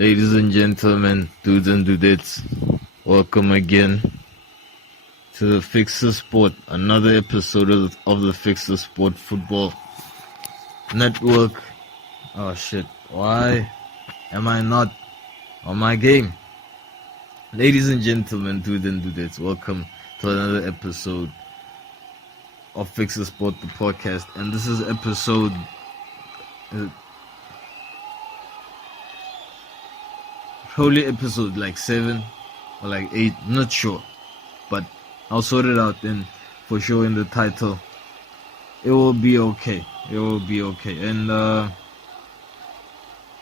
Ladies and gentlemen, dudes and dudettes, welcome again to the Fixasport, another episode of the Fixasport Football Network. Oh shit, why am I not on my game? Ladies and gentlemen, dudes and dudettes, welcome to another episode of Fixasport, the podcast. And this is episode... probably episode like 7 or like 8, not sure, but I'll sort it out then for sure in the title. It will be okay. And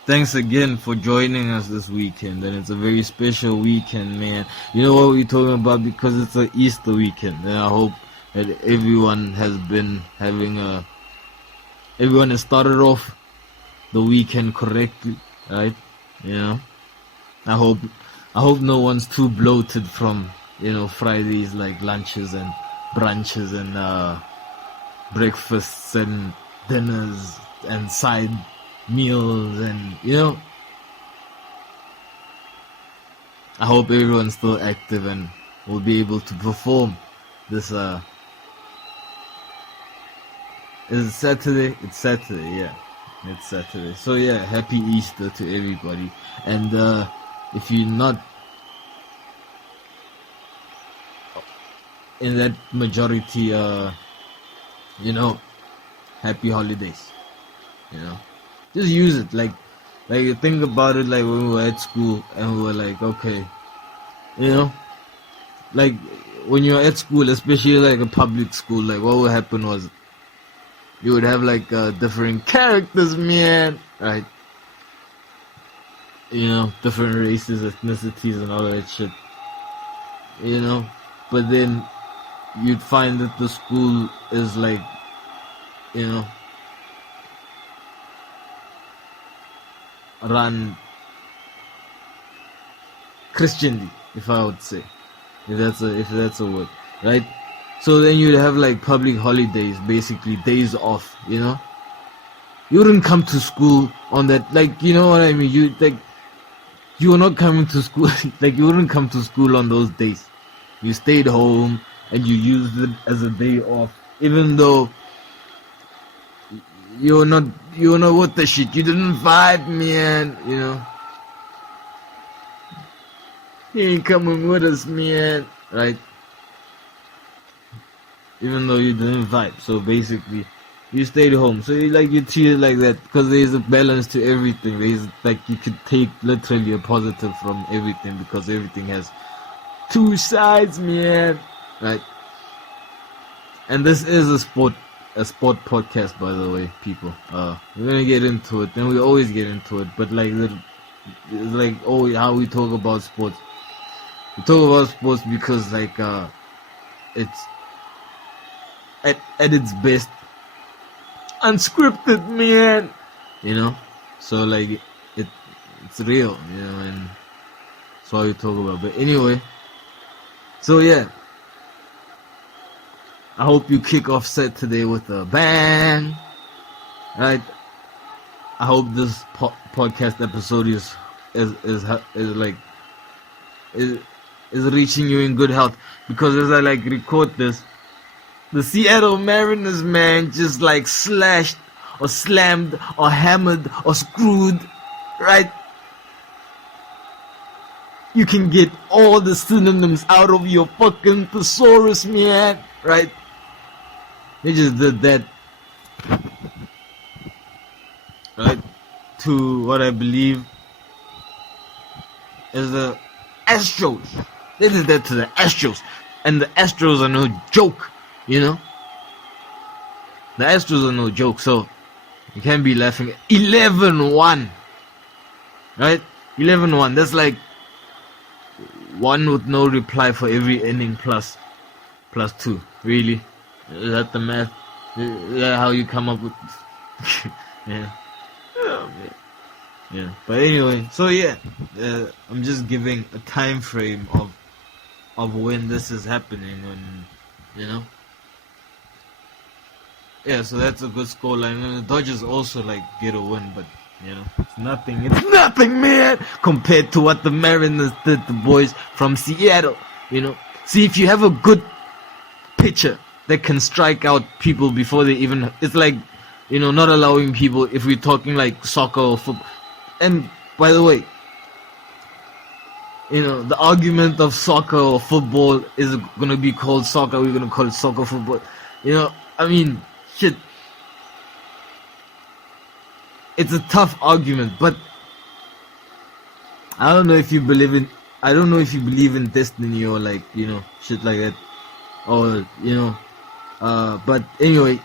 thanks again for joining us this weekend. And it's a very special weekend, man. You know what we're talking about, because it's an Easter weekend. And I hope that everyone has been everyone has started off the weekend correctly, right? You know, I hope no one's too bloated from, Fridays, like lunches and brunches and breakfasts and dinners and side meals, and I hope everyone's still active and will be able to perform this is it Saturday? It's Saturday, yeah. It's Saturday. So yeah, happy Easter to everybody. And if you're not in that majority, happy holidays. Just use it. Like think about it, like when we were at school and we were like, okay, like when you're at school, especially like a public school, like what would happen was you would have like different characters, man, right? Different races, ethnicities, and all that shit. But then you'd find that the school is like, run Christianly, if I would say, if that's a word, right? So then you'd have like public holidays, basically days off. You wouldn't come to school on that, like, you know what I mean? You were not coming to school, like you wouldn't come to school on those days. You stayed home and you used it as a day off, even though you were not with the shit. You didn't vibe, man. You ain't coming with us, man, right? Even though you didn't vibe. So basically, you stayed home. So you treat it like that, because there's a balance to everything. There's like, you could take literally a positive from everything, because everything has two sides, man. Right? And this is a sport podcast, by the way, people. We're gonna get into it, and we always get into it. But it's like how we talk about sports. We talk about sports because it's at its best unscripted, man. So like it's real, and that's what we talk about. But anyway, so yeah, I hope you kick off Saturday with a bang, right? I hope this podcast episode is reaching you in good health, because as I record this, the Seattle Mariners, man, just slashed or slammed or hammered or screwed, right? You can get all the synonyms out of your fucking thesaurus, man, right? They just did that, right, to what I believe is the Astros. They did that to the Astros, and the Astros are no joke. The Astros are no joke, so you can't be laughing. 11-1, right? 11-1. That's like one with no reply for every inning plus 2. Really? Is that the math? Is that how you come up with? Yeah. Oh, man. Yeah. But anyway, so yeah, I'm just giving a time frame of when this is happening, and yeah, so that's a good scoreline. And the Dodgers also get a win, but It's nothing. It's nothing, man, compared to what the Mariners did, the boys from Seattle. See, if you have a good pitcher that can strike out people before they even, it's like, not allowing people, if we're talking like soccer or football. And by the way, the argument of soccer or football is going to be called soccer, we're going to call it soccer football. Shit. It's a tough argument, but I don't know if you believe in destiny or like, shit like that. Or, but anyway,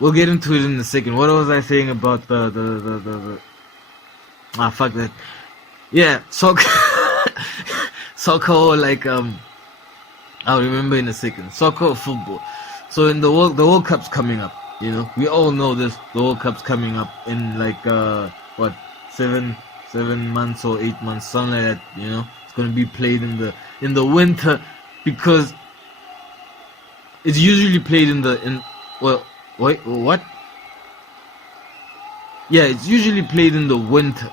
we'll get into it in a second. What was I saying about the fuck that. Yeah, soccer, soccer or like, I'll remember in a second. Soccer or football. So in the World Cup's coming up, we all know this, the World Cup's coming up in like, 7 months or 8 months, something like that, It's going to be played in the winter, because it's usually played what? Yeah, it's usually played in the winter,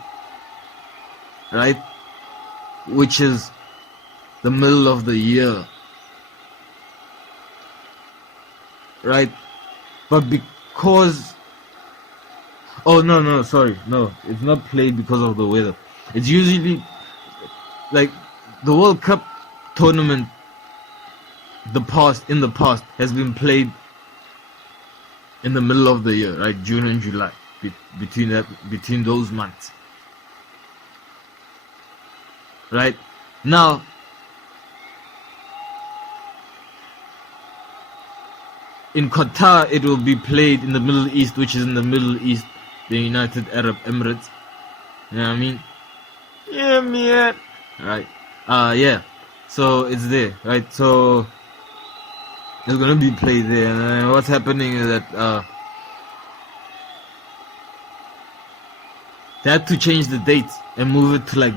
right? Which is the middle of the year, right? But because... Oh, no, sorry. No, it's not played because of the weather. It's usually... Like, the World Cup tournament, in the past, has been played in the middle of the year, right? June and July, between those months. Right? Now, in Qatar, it will be played in the Middle East, which is in the Middle East, the United Arab Emirates. You know what I mean? Yeah, man. Right. Yeah. So it's there, right? So it's gonna be played there. And what's happening is that they had to change the date and move it to like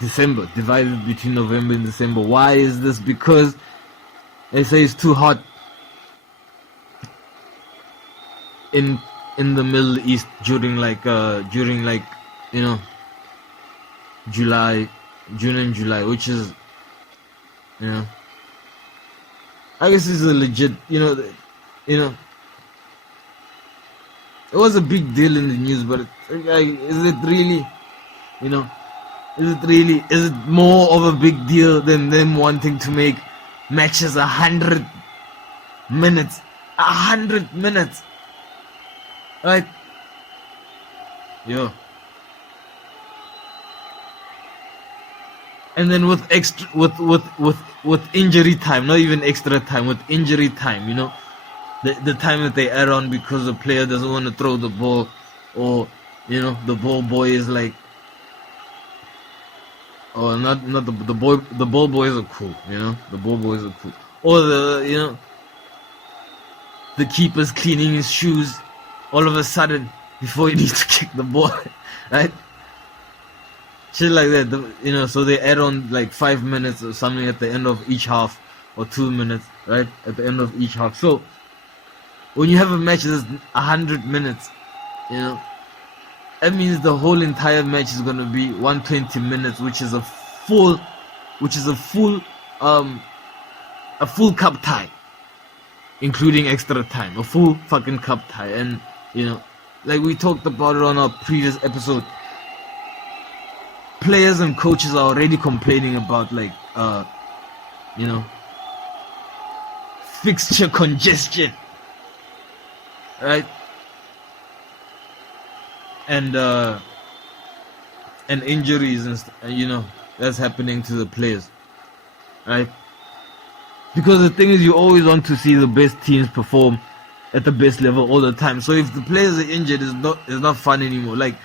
December, divided between November and December. Why is this? Because they say it's too hot in the Middle East during June and July, which is, I guess it's a legit, it was a big deal in the news, but is it really, is it more of a big deal than them wanting to make matches 100 minutes, right? Yo. And then with injury time, not even extra time, with injury time, the time that they add on because the player doesn't want to throw the ball, or the ball boy is like, or not the ball boys are cool, the ball boys are cool, or the keeper's cleaning his shoes all of a sudden before he needs to kick the ball, right? Shit like that, so they add on like 5 minutes or something at the end of each half, or 2 minutes, right, at the end of each half. So when you have a match that's 100 minutes, that means the whole entire match is gonna be 120 minutes, which is a full cup tie, including extra time, a full fucking cup tie. And like we talked about it on our previous episode, players and coaches are already complaining about like fixture congestion, right? And injuries and that's happening to the players, right? Because the thing is, you always want to see the best teams perform at the best level all the time. So if the players are injured, it's not fun anymore. Like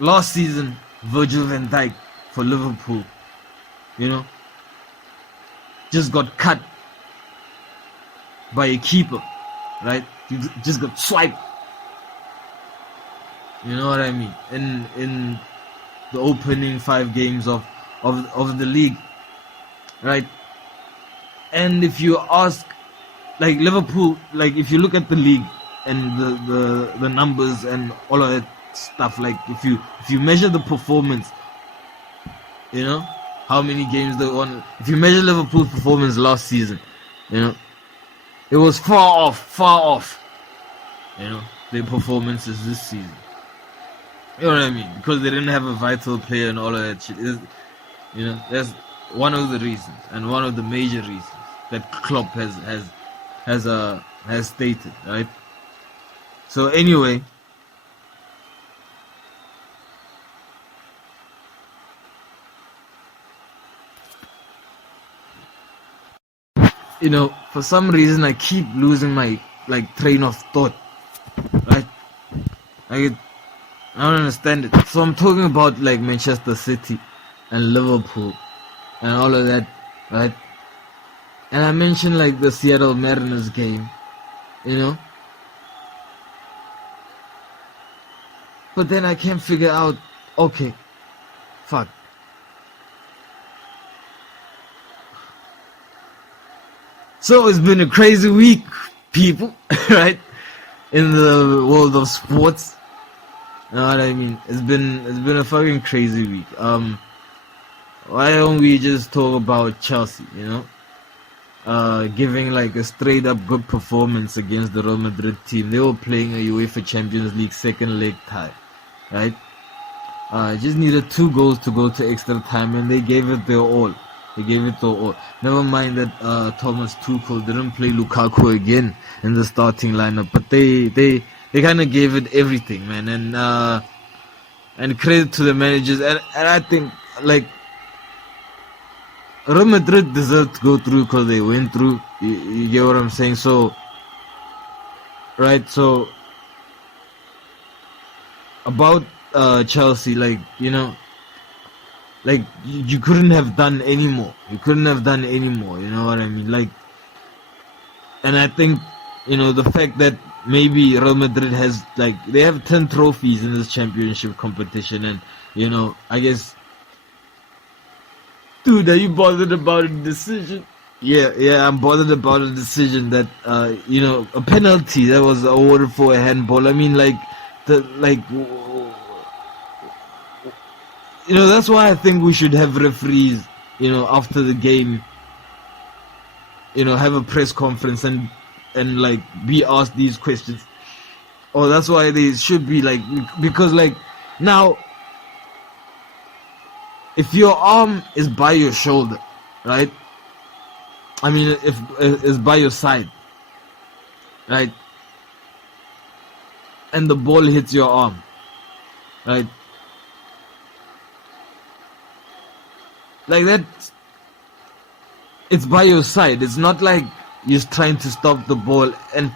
last season, Virgil van Dijk for Liverpool, just got cut by a keeper, right? He just got swiped. You know what I mean? In the opening 5 games of the league, right? And if you ask, like Liverpool, like if you look at the league, and the numbers and all of that stuff. Like if you measure the performance, you know, how many games they won. If you measure Liverpool's performance last season, you know, it was far off, you know, their performances this season. You know what I mean? Because they didn't have a vital player and all of that shit. You know, that's one of the reasons and one of the major reasons that Klopp has stated, right? So anyway, you know, for some reason I keep losing my train of thought, right? I don't understand it. So I'm talking about like Manchester City and Liverpool and all of that, right? And I mentioned like the Seattle Mariners game, you know. But then I can't figure out, okay, fuck. So it's been a crazy week, people, right? In the world of sports. You know what I mean? It's been a fucking crazy week. Why don't we just talk about Chelsea, you know? Giving like a straight up good performance against the Real Madrid team. They were playing a UEFA Champions League second leg tie, right? Just needed 2 goals to go to extra time, and they gave it their all. Never mind that Thomas Tuchel didn't play Lukaku again in the starting lineup, but they kind of gave it everything, man. And credit to the managers. And I think like Real Madrid deserved to go through because they went through. You get what I'm saying? So, right? So about Chelsea, like, you know, like you couldn't have done any more. You know what I mean? Like, and I think, you know, the fact that maybe Real Madrid has like they have 10 trophies in this championship competition, and you know, I guess, dude, are you bothered about a decision? Yeah, I'm bothered about a decision that you know, a penalty that was awarded for a handball. I mean, you know, that's why I think we should have referees, you know, after the game, you know, have a press conference and like be asked these questions. Oh, that's why they should be like, because like now, if your arm is by your shoulder, right? I mean, if it's by your side, right? And the ball hits your arm, right? Like that, it's by your side. It's not like you're trying to stop the ball, and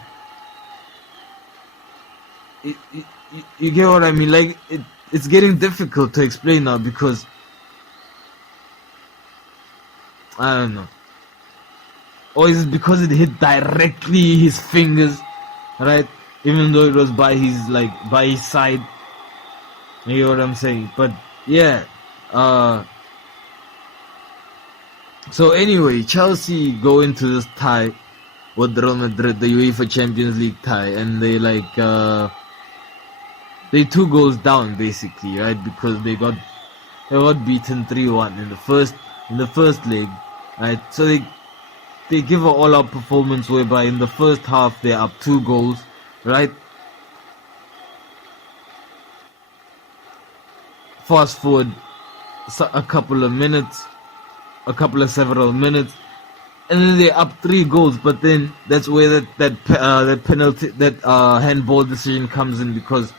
you get what I mean? Like it's getting difficult to explain now because I don't know. Or is it because it hit directly his fingers, right? Even though it was by his side. You get what I'm saying? But yeah, so anyway, Chelsea go into this tie with Real Madrid, the UEFA Champions League tie, and they they 2 goals down basically, right? Because they got beaten 3-1 in the first leg, right? So they give an all-out performance whereby in the first half they're up 2 goals, right? Fast forward several minutes, and then they're up 3 goals. But then that's where that penalty, handball decision comes in, because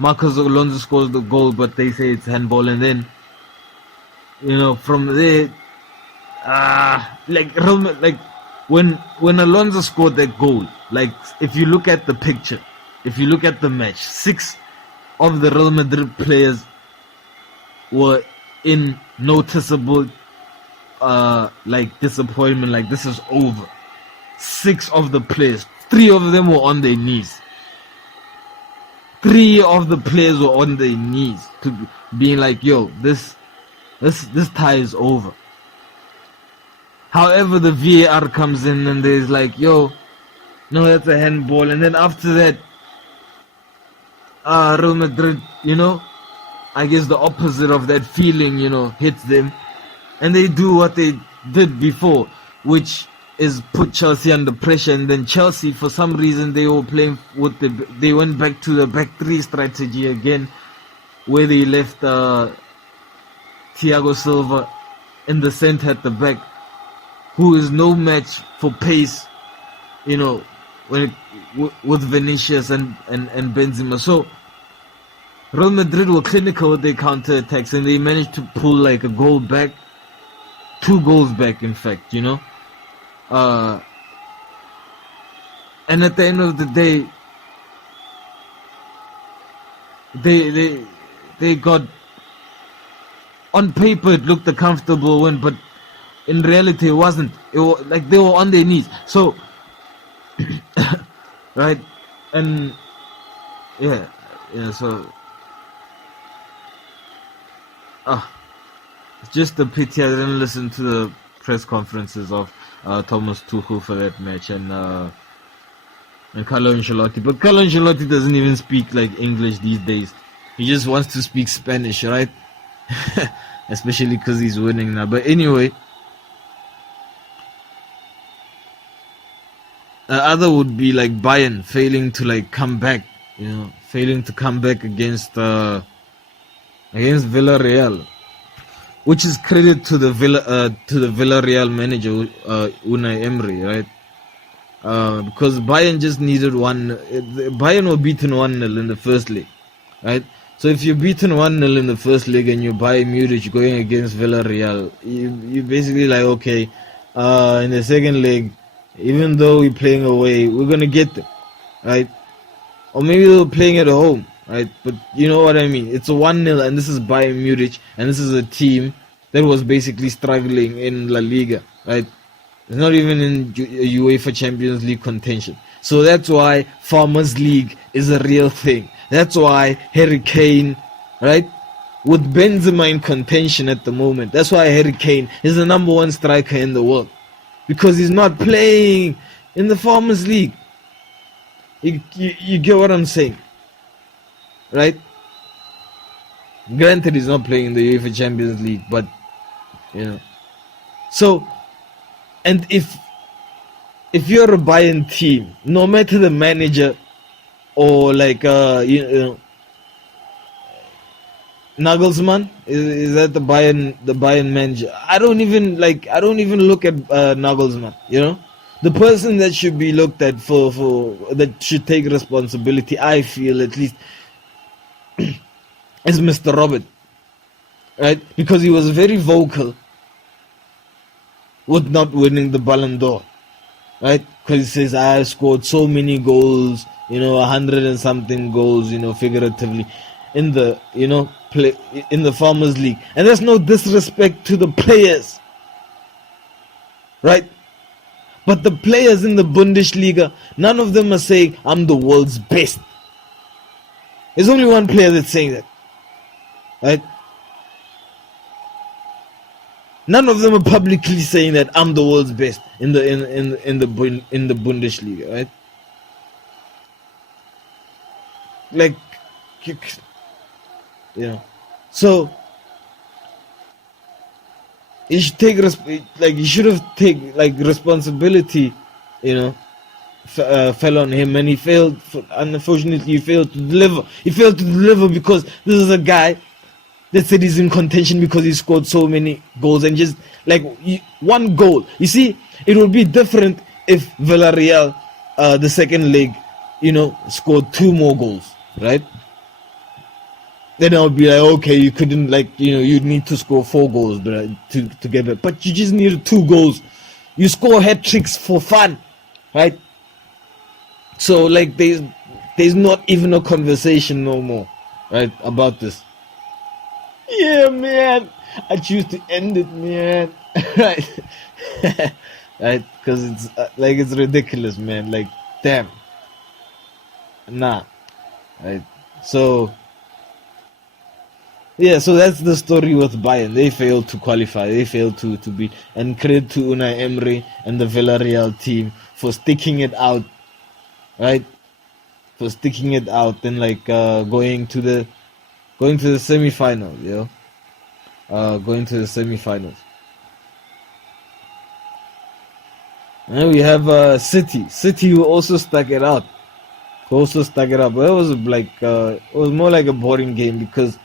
Marcos Alonso scores the goal, but they say it's handball, and then, you know, from there, when Alonso scored that goal, like if you look at the picture, if you look at the match, 6 of the Real Madrid players were in noticeable disappointment, like this is over. 6 of the players, 3 of them were on their knees. 3 of the players were on their knees, to being like, yo, this tie is over. However, the VAR comes in and there's like, yo, no, that's a handball. And then after that, Real Madrid, I guess the opposite of that feeling, hits them, and they do what they did before, which is put Chelsea under pressure. And then Chelsea, for some reason, they were playing they went back to the back three strategy again, where they left Thiago Silva in the center at the back, who is no match for pace, with Vinicius and Benzema. So Real Madrid were clinical with their counter-attacks, and they managed to pull like a goal back, 2 goals back, in fact, and at the end of the day, they got, on paper it looked a comfortable win, but in reality it wasn't. It was like they were on their knees. So right, and so it's just a pity I didn't listen to the press conferences of Thomas Tuchel for that match and Carlo Ancelotti. But Carlo Ancelotti doesn't even speak like English these days. He just wants to speak Spanish, right? Especially because he's winning now. But anyway, other would be like Bayern failing to like come back, failing to come back against Villarreal, which is credit to the Villarreal manager Unai Emery, right? Because Bayern just needed Bayern were beaten 1-0 in the first leg, right? So if you're beaten 1-0 in the first leg and you're Bayern Munich going against Villarreal, you basically like, okay, in the second leg, even though we're playing away, we're gonna get them, right? Or maybe they're playing at home, right? But you know what I mean. It's a 1-0, and this is Bayern Munich, and this is a team that was basically struggling in La Liga, right? It's not even in UEFA Champions League contention. So that's why Farmers League is a real thing. That's why Harry Kane, right? With Benzema in contention at the moment, that's why Harry Kane is the number 1 striker in the world. Because he's not playing in the Farmers League. You get what I'm saying? Right? Granted, he's not playing in the UEFA Champions League, but, So, and if you're a Bayern team, no matter the manager or like, Nagelsmann, is that the Bayern manager? I don't even look at Nagelsmann, the person that should be looked at for that should take responsibility, I feel at least, is Mr. Robert, right? Because he was very vocal with not winning the Ballon d'Or, right? Because he says, I scored so many goals, 100 and something goals, figuratively, in the, play in the Farmers League. And there's no disrespect to the players, right? But the players in the Bundesliga, none of them are saying, I'm the world's best. There's only one player that's saying that, right? None of them are publicly saying that I'm the world's best in the Bundesliga, right? Like, so he should take he should have taken responsibility, fell on him, and he failed. Unfortunately, he failed to deliver. He failed to deliver because this is a guy that said he's in contention because he scored so many goals, and just one goal. You see, it would be different if Villarreal, the second leg, scored 2 more goals, right? Then I would be like, okay, you couldn't, you need to score 4 goals to get it. But you just needed 2 goals. You score hat tricks for fun, right? So, there's not even a conversation no more, right, about this. Yeah, man. I choose to end it, man. Right? Right? Because it's ridiculous, man. Damn. Nah. Right? So... yeah, so that's the story with Bayern. They failed to qualify. They failed to beat. And credit to Unai Emery and the Villarreal team for sticking it out, right? for sticking it out and like going to the semi-final, going to the semi-finals. And we have City who also stuck it out. But it was like it was more like a boring game because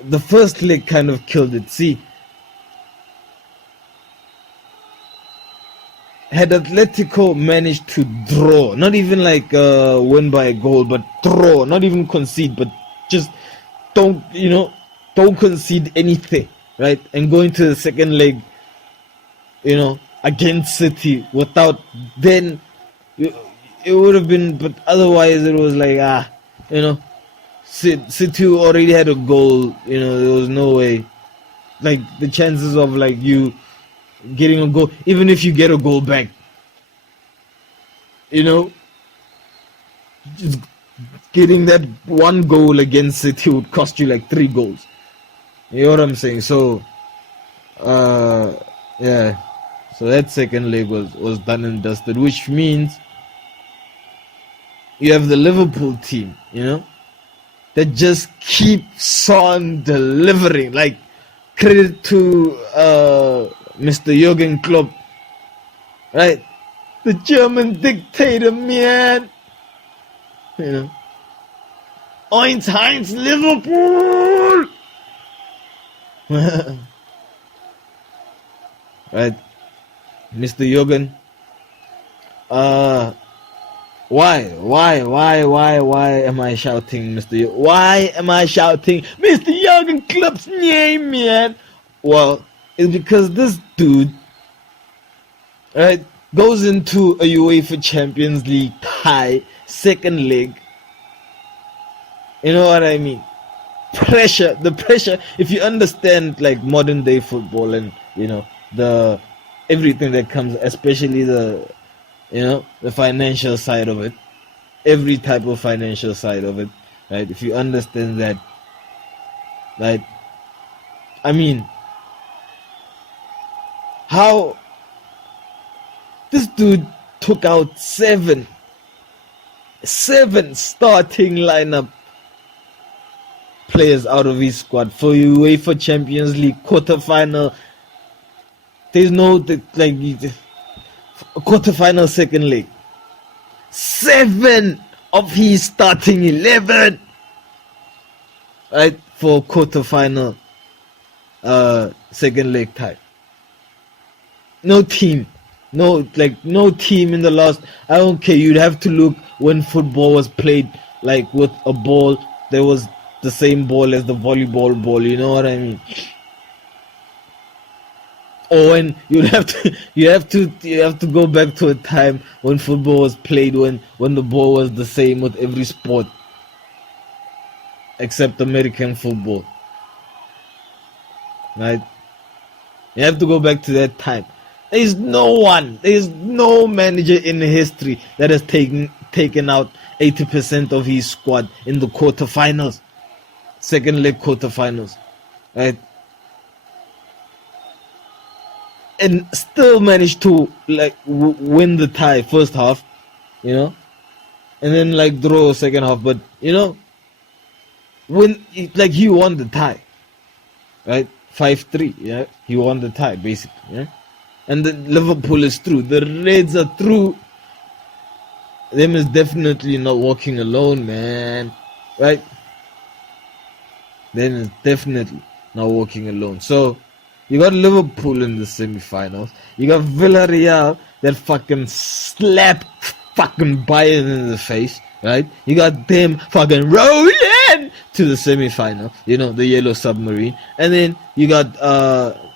the first leg kind of killed it. See, had Atletico managed to draw, not even like win by a goal, but draw, not even concede, but just don't concede anything, right? And go into the second leg, against City without, then it would have been, but otherwise it was like, City already had a goal, there was no way. Like, the chances of like you getting a goal, even if you get a goal back, just getting that one goal against City would cost you like 3 goals. You know what I'm saying? So, yeah. So that second leg was done and dusted, which means you have the Liverpool team, that just keeps on delivering. Like, credit to Mr. Jurgen Klopp, right? The German dictator, man. Eins Heinz Liverpool. Right, Mr. Jurgen. Why am I shouting Why am I shouting Mr. Jurgen Klopp's name, man? Well, it's because this dude, right, goes into a UEFA Champions League tie, second leg. You know what I mean? The pressure, if you understand like modern day football and, the everything that comes, especially the financial side of it, every type of financial side of it, right? If you understand that, right? I mean, how this dude took out seven starting lineup players out of his squad for UEFA Champions League quarterfinal. There's no quarterfinal second leg. 7 of his starting 11, right, for quarterfinal second leg tie. No team in the last. I don't care. You'd have to look when football was played like with a ball. There was the same ball as the volleyball ball. You know what I mean? Or when you have to go back to a time when football was played when the ball was the same with every sport except American football, right? You have to go back to that time. There's no manager in history that has taken out 80% of his squad in the quarterfinals, second leg quarterfinals, right? And still managed to win the tie first half, and then draw second half. But when he won the tie, right? 5-3, yeah, he won the tie basically, yeah. And then Liverpool is through. The Reds are through. Them is definitely not walking alone, man, right? Them is definitely not walking alone. So. You got Liverpool in the semi-finals. You got Villarreal that fucking slapped fucking Bayern in the face, right? You got them fucking rolling to the semi-final, the yellow submarine. And then you got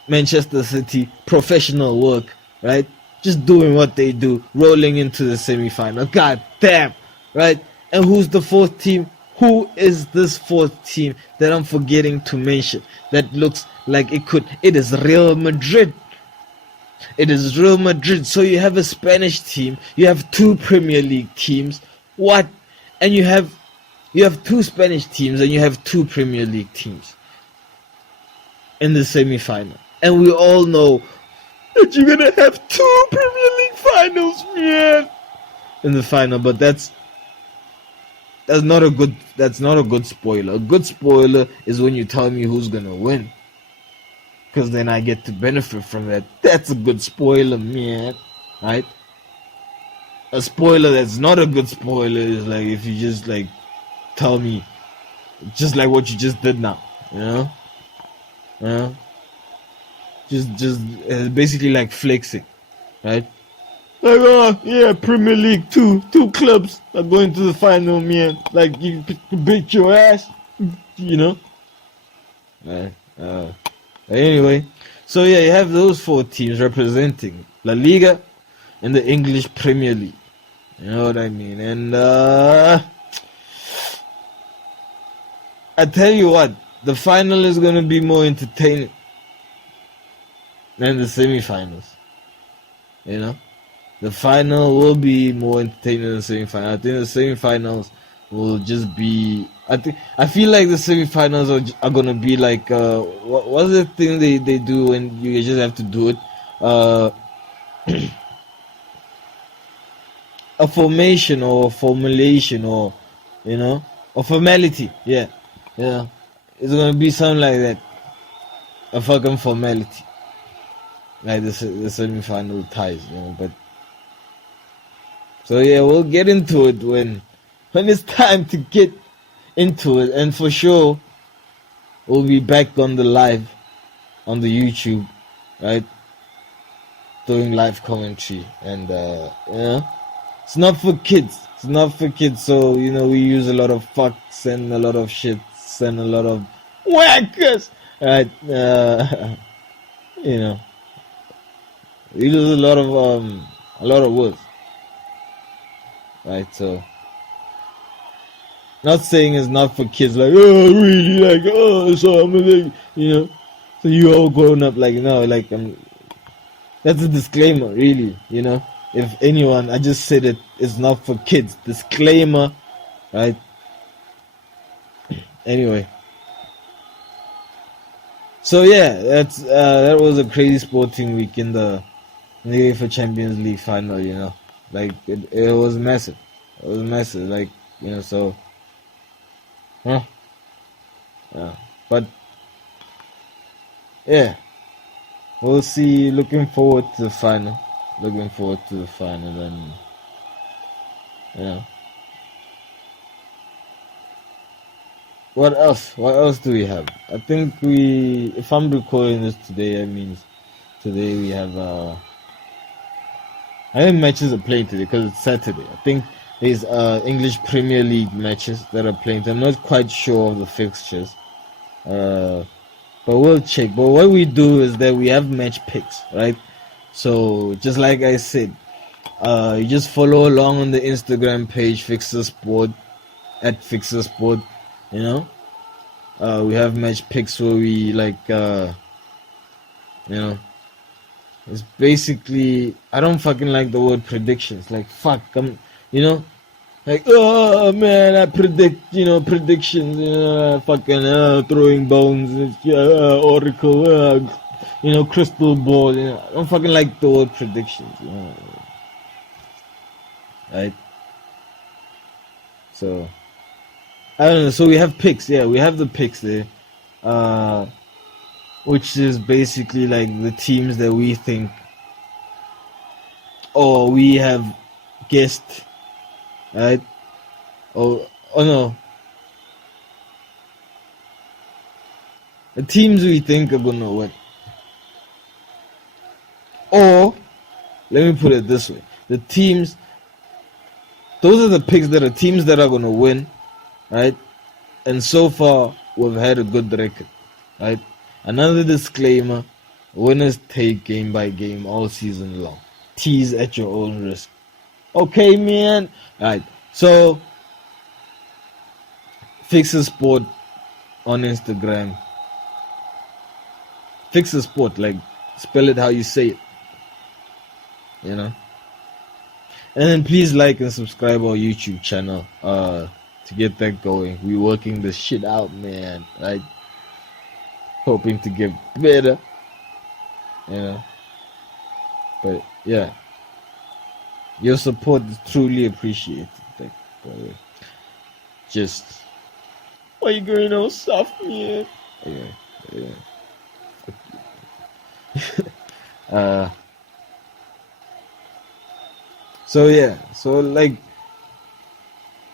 Manchester City, professional work, right? Just doing what they do, rolling into the semi-final. God damn, right? And who's the fourth team? Who is this fourth team that I'm forgetting to mention that looks like it could? It is Real Madrid. It is Real Madrid. So you have a Spanish team, you have 2 Premier League teams. What? And you have 2 Spanish teams and you have 2 Premier League teams in the semi-final. And we all know that you're gonna have 2 Premier League finals, man, in the final. But that's That's not a good spoiler. A good spoiler is when you tell me who's gonna win, because then I get to benefit from that. That's a good spoiler, man. Right? A spoiler that's not a good spoiler is like if you just like tell me just like what you just did now, you know? Just basically like flexing, right? Like, oh yeah, Premier League, two clubs are going to the final, man. Like you beat your ass, you know. Anyway, so yeah, you have those 4 teams representing La Liga and the English Premier League. You know what I mean? And I tell you what, the final is gonna be more entertaining than the semi-finals. You know, the final will be more entertaining than the semi-final. I think the semi-finals will just be. I feel like the semi-finals are gonna be like what's the thing they do when you just have to do it? A formation or a formulation or a formality. Yeah, it's gonna be something like that. A fucking formality, like the semi-final ties, But so yeah, we'll get into it when it's time to get into it, and for sure, we'll be back on the live on the YouTube, right? Doing live commentary, and it's not for kids. It's not for kids, so we use a lot of fucks and a lot of shits and a lot of whackers, right? We use a lot of words, right? So, not saying it's not for kids, like really, like so I'm like, so you all grown up, like no, like that's a disclaimer, really, If anyone, I just said it's not for kids. Disclaimer, right? Anyway, so yeah, that was a crazy sporting week in the UEFA Champions League final. Like it was massive. It was massive, like so. Yeah. But yeah, we'll see. Looking forward to the final. And what else do we have? I think if I'm recording this today, that means today we have I think matches are playing today because it's Saturday. I think there's English Premier League matches that are playing. I'm not quite sure of the fixtures, but we'll check. But what we do is that we have match picks, right? So just like I said, you just follow along on the Instagram page Fixasport at Fixasport. We have match picks where we it's basically, I don't fucking like the word predictions. Like fuck, like, oh man, I predict, predictions, fucking throwing bones, oracle, crystal ball, I don't fucking like the word predictions, right? So, I don't know, so we have picks, we have the picks there, which is basically like the teams that we think, or we have guessed, right? Oh no. The teams we think are gonna win. Or, let me put it this way. Those are the picks that are teams that are gonna win, right? And so far, we've had a good record, right? Another disclaimer, winners take game by game all season long. Tease at your own risk. Okay, man? Alright, so Fixasport on Instagram. Fixasport, like spell it how you say it. And then please like and subscribe our YouTube channel to get that going. We're working this shit out, man. Right? Hoping to get better. But yeah. Your support is truly appreciated. just why you going all soft, man? Yeah. So like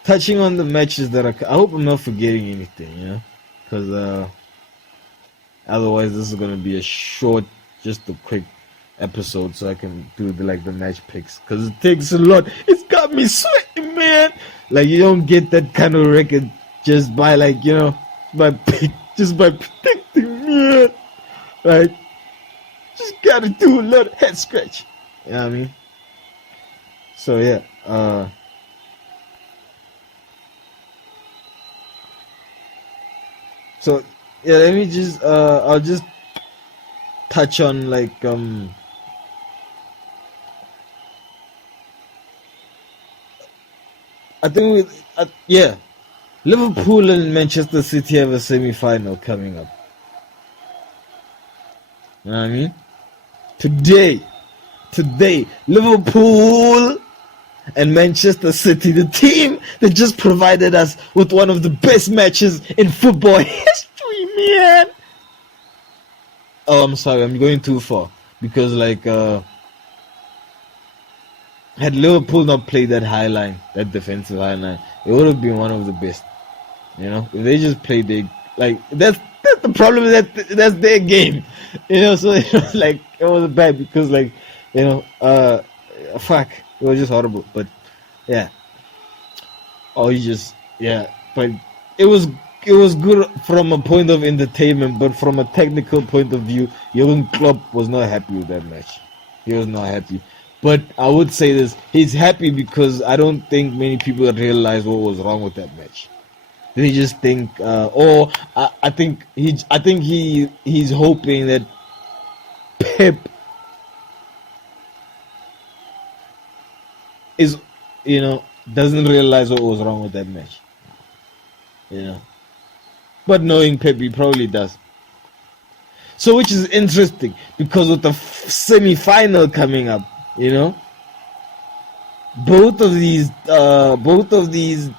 touching on the matches that I hope I'm not forgetting anything, because otherwise this is gonna be a short, just a quick episode, so I can do the match picks, because it takes a lot. It's got me sweating, man. Like, you don't get that kind of record just by by predicting, man. Like, just gotta do a lot of head scratch. You know what I mean? So yeah, let me just I'll just touch on I think Liverpool and Manchester City have a semi-final coming up. You know what I mean? Today, Liverpool and Manchester City, the team that just provided us with one of the best matches in football history, man. Oh, I'm sorry, I'm going too far, because had Liverpool not played that high line, that defensive high line, it would have been one of the best. If they just played that's the problem, that's their game. So it was bad, because fuck, it was just horrible. But yeah. But it was good from a point of entertainment, but from a technical point of view, Jurgen Klopp was not happy with that match. He was not happy. But I would say this: he's happy because I don't think many people realize what was wrong with that match. They just think, I think he's hoping that Pep is, doesn't realize what was wrong with that match. But knowing Pep, he probably does. So, which is interesting, because with the semi-final coming up, both of these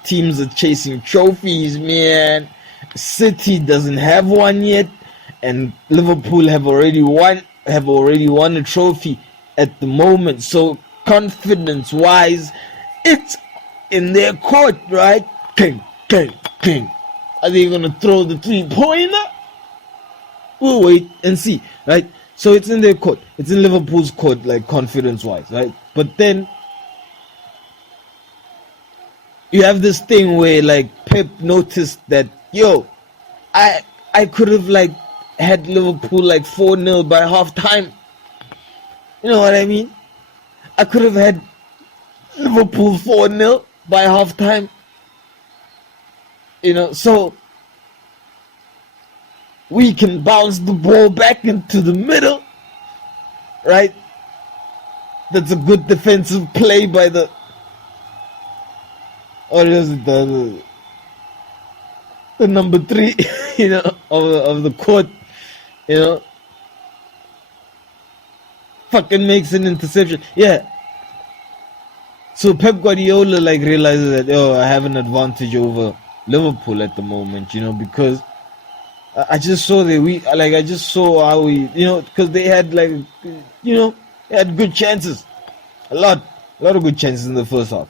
teams are chasing trophies, man. City doesn't have one yet, and Liverpool have already won a trophy at the moment. So confidence-wise, it's in their court, right? King. Are they gonna throw the 3-pointer? We'll wait and see, right? So it's in their court. It's in Liverpool's court, confidence-wise, right? But then you have this thing where Pep noticed that I could have had Liverpool 4-0 by half time. You know what I mean? I could have had Liverpool 4-0 by half time. So we can bounce the ball back into the middle, right? That's a good defensive play by the, or is it the number 3, of the court, fucking makes an interception. Yeah. So Pep Guardiola realizes that I have an advantage over Liverpool at the moment, because I just saw I just saw how we, because they had they had good chances, a lot of good chances in the first half.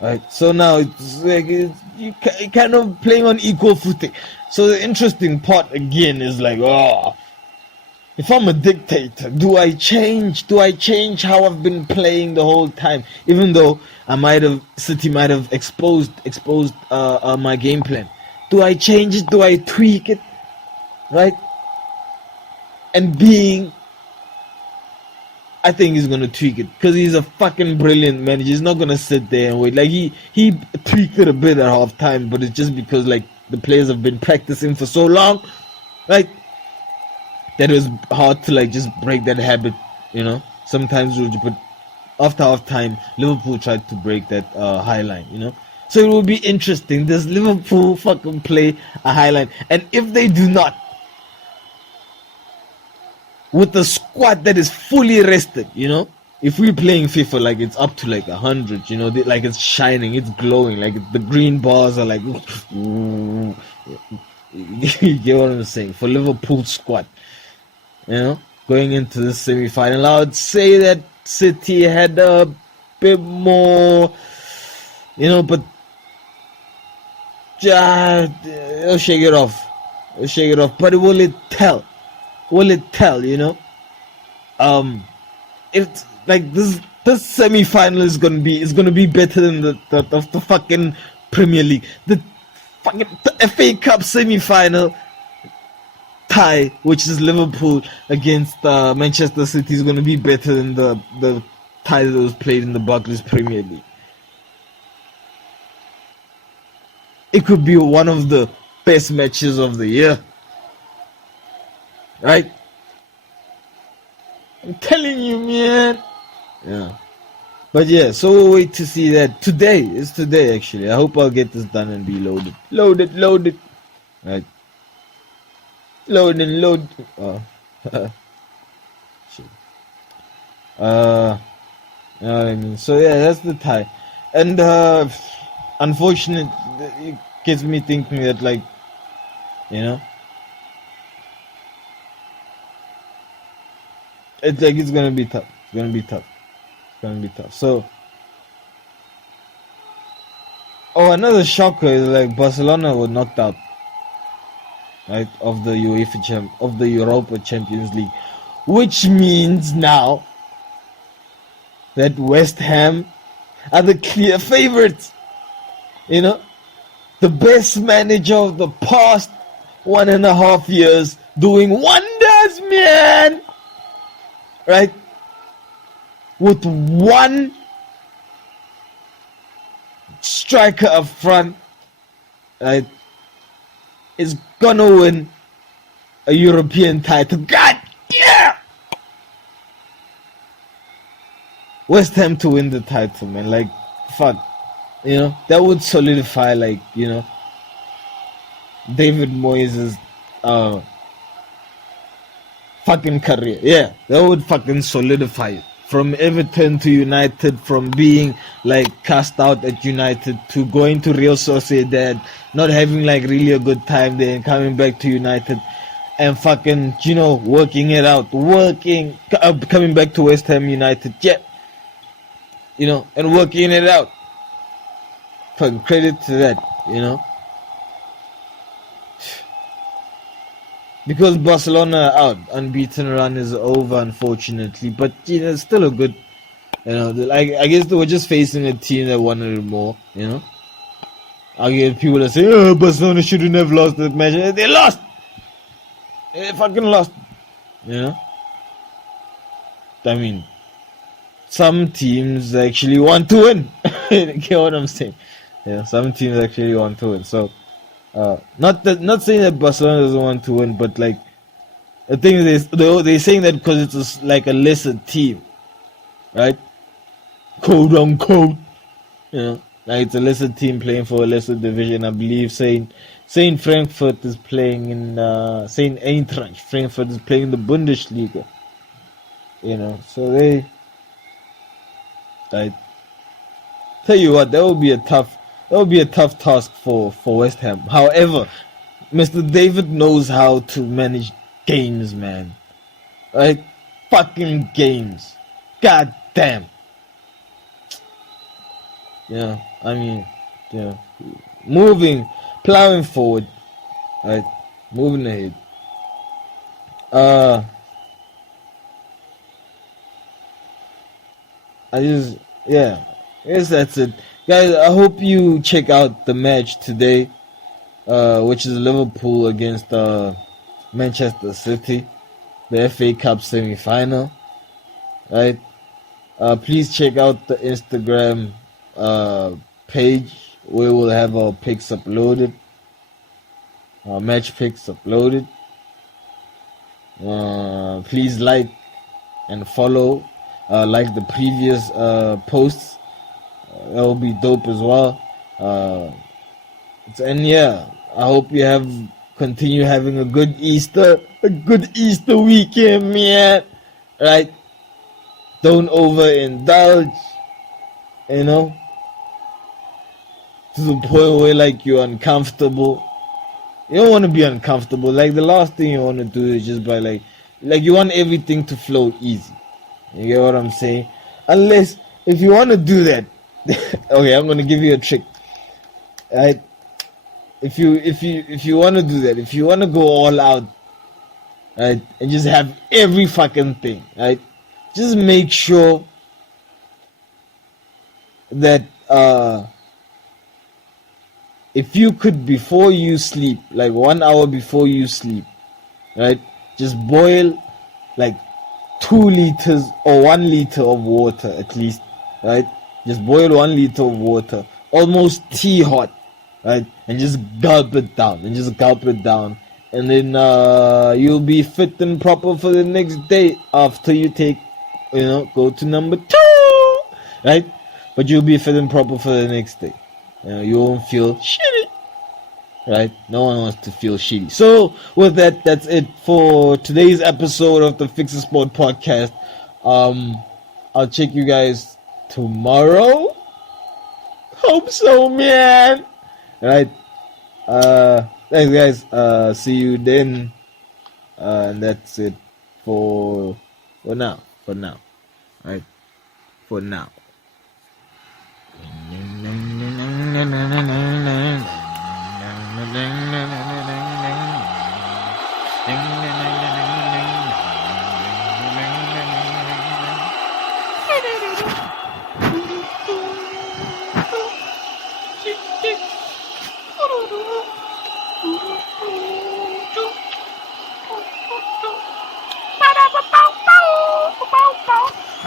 Right, so now it's you kind of playing on equal footing. So the interesting part again is if I'm a dictator, do I change how I've been playing the whole time? Even though City might have exposed my game plan. Do I change it? Do I tweak it? Right? And I think he's gonna tweak it, because he's a fucking brilliant manager. He's not gonna sit there and wait. He tweaked it a bit at half time, but it's just because the players have been practicing for so long, right? That it was hard to just break that habit, Sometimes but after half time, Liverpool tried to break that high line, So it will be interesting. Does Liverpool fucking play a high line? And if they do not, with a squad that is fully rested, if we're playing FIFA, like it's up to like 100, you know, like it's shining, it's glowing, like the green bars are like, ooh, you get what I'm saying? For Liverpool squad, you know, going into the semi-final, I would say that City had a bit more, you know, but it'll shake it off. It'll shake it off. But will it tell? Will it tell, you know? It's like this semi-final is gonna be better than the fucking Premier League. The fucking FA Cup semi-final tie, which is Liverpool against Manchester City, is gonna be better than the tie that was played in the Barclays Premier League. It could be one of the best matches of the year, right? I'm telling you, man. Yeah. But yeah, so we'll wait to see that. Today actually. I hope I'll get this done and be loaded. Loaded. Right. Load. Oh. Shit. You know what I mean? So yeah, that's the tie. And unfortunately, it gets me thinking that, like, you know, it's like it's gonna be tough. It's gonna be tough. So, another shocker is like Barcelona were knocked out, right, of the Europa Champions League, which means now that West Ham are the clear favorites. You know, the best manager of the past 1.5 years doing wonders, man. Right? With one striker up front, right, is gonna win a European title. God yeah! West Ham to win the title, man. Like, fuck. You know, that would solidify, like, you know, David Moyes' fucking career. Yeah, that would fucking solidify it. From Everton to United, from being like cast out at United to going to Real Sociedad, not having like really a good time there, and coming back to United and fucking, you know, working it out, coming back to West Ham United, yeah, you know, and working it out. Fucking credit to that, you know. Because Barcelona are out, unbeaten run is over, unfortunately. But, you know, it's still a good, you know. Like, I guess they were just facing a team that wanted it more, you know. I get people that say, "Oh, Barcelona shouldn't have lost that match." They lost. They fucking lost. You know. I mean, some teams actually want to win. You get what I'm saying? Yeah, some teams actually want to win. So, not saying that Barcelona doesn't want to win, but like, the thing is, they're saying that because it's like a lesser team, right? Quote unquote, you know, like it's a lesser team playing for a lesser division. I believe Saint Frankfurt is playing in Saint Eintracht Frankfurt is playing in the Bundesliga. You know, so I tell you what, that would be a tough task for West Ham. However, Mr. David knows how to manage games, man. Right? Fucking games. God damn. Yeah, I mean, yeah. Plowing forward. Right? Moving ahead. Yes, that's it. Guys, I hope you check out the match today, which is Liverpool against Manchester City, the FA Cup semi-final. Right? Please check out the Instagram page where we'll have our picks uploaded, our match picks uploaded. Please like and follow, like the previous posts. That will be dope as well. And yeah, I hope you continue having a good Easter weekend, man. Right? Don't overindulge, you know, to the point where like you're uncomfortable. You don't want to be uncomfortable. Like the last thing you want to do is just by like you want everything to flow easy. You get what I'm saying? Unless if you want to do that, okay, I'm gonna give you a trick. Right? If you want to do that, if you want to go all out, right, and just have every fucking thing, right, just make sure that if you could, before you sleep, like 1 hour before you sleep, right, just boil like 2 liters or 1 liter of water at least, right? Just boil 1 liter of water, almost tea hot, right? And just gulp it down, and then you'll be fit and proper for the next day after you take, go to number 2, right? But you'll be fit and proper for the next day. You won't feel shitty, right? No one wants to feel shitty. So with that, that's it for today's episode of the Fixasport Podcast. I'll check you guys tomorrow. Hope so, man. Right. Thanks, guys. See you then. And that's it for now. Right. For now.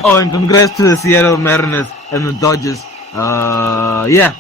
Oh, and congrats to the Seattle Mariners and the Dodgers. Yeah.